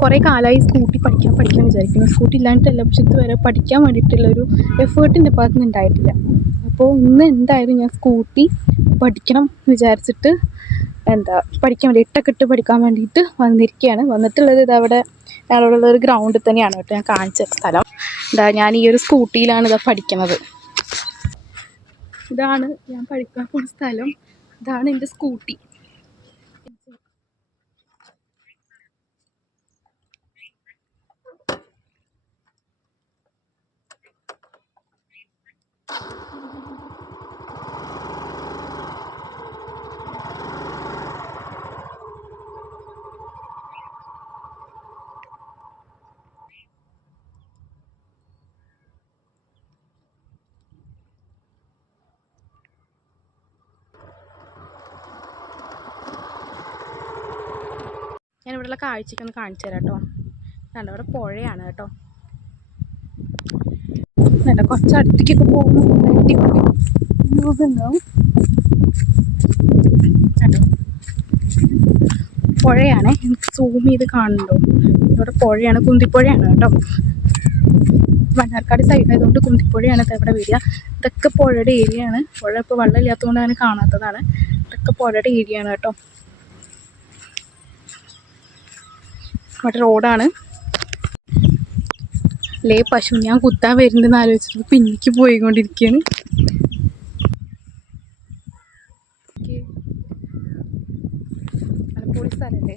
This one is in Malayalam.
കുറേ കാലമായി സ്കൂട്ടി പഠിക്കാൻ വിചാരിക്കുന്നു. സ്കൂട്ടി ഇല്ലാണ്ടല്ല, പക്ഷെ ഇതുവരെ പഠിക്കാൻ വേണ്ടിയിട്ടുള്ളൊരു എഫേർട്ട് എൻ്റെ ഭാഗത്ത് നിന്ന് ഉണ്ടായിട്ടില്ല. അപ്പോൾ ഇന്ന് എന്തായാലും ഞാൻ സ്കൂട്ടി പഠിക്കണം വിചാരിച്ചിട്ട് പഠിക്കാൻ വേണ്ടി ഇട്ടൊക്കെ ഇട്ട് പഠിക്കാൻ വേണ്ടിയിട്ട് വന്നിരിക്കുകയാണ്. വന്നിട്ടുള്ളത് ഇതവിടെ ഞങ്ങളുള്ളൊരു ഗ്രൗണ്ടിൽ തന്നെയാണ് കേട്ടോ. ഞാൻ കാണിച്ച സ്ഥലം ഞാൻ ഈ ഒരു സ്കൂട്ടിയിലാണ് പഠിക്കുന്നത്. ഇതാണ് ഞാൻ പഠിക്കാൻ പോകുന്ന സ്ഥലം. ഇതാണ് എൻ്റെ സ്കൂട്ടി. ഞാനിവിടെയുള്ള കാഴ്ചയ്ക്കൊന്ന് കാണിച്ചു തരാം കേട്ടോ. കണ്ടോ, അവിടെ പുഴയാണ് കേട്ടോ. നല്ല കുറച്ചടുത്തേക്കൊക്കെ പോകുമ്പോൾ അടിപൊളി വ്യൂസ് ഉണ്ടാവും കേട്ടോ. പുഴയാണ്, സൂം ചെയ്ത് കാണുന്നുണ്ടോ? ഇവിടെ പുഴയാണ്, കുന്തിപ്പുഴയാണ് കേട്ടോ. മണ്ണാർക്കാട് സൈഡ് ആയതുകൊണ്ട് കുന്തിപ്പുഴയാണ് ഇവിടെ വരിക. ഇതൊക്കെ പുഴയുടെ ഏരിയയാണ്. പുഴ ഇപ്പോൾ വെള്ളം ഇല്ലാത്തതുകൊണ്ട് അങ്ങനെ കാണാത്തതാണ്. ഇതൊക്കെ പുഴയുടെ ഏരിയയാണ് കേട്ടോ. ഇവിടെ റോഡാണ്. അല്ലേ പശു ഞാൻ കുത്താൻ വരുന്നുണ്ടെന്ന് ആലോചിച്ചിട്ട് പിന്നിക്ക് പോയിക്കൊണ്ടിരിക്കുകയാണ്. പൊളി സ്ഥലല്ലേ.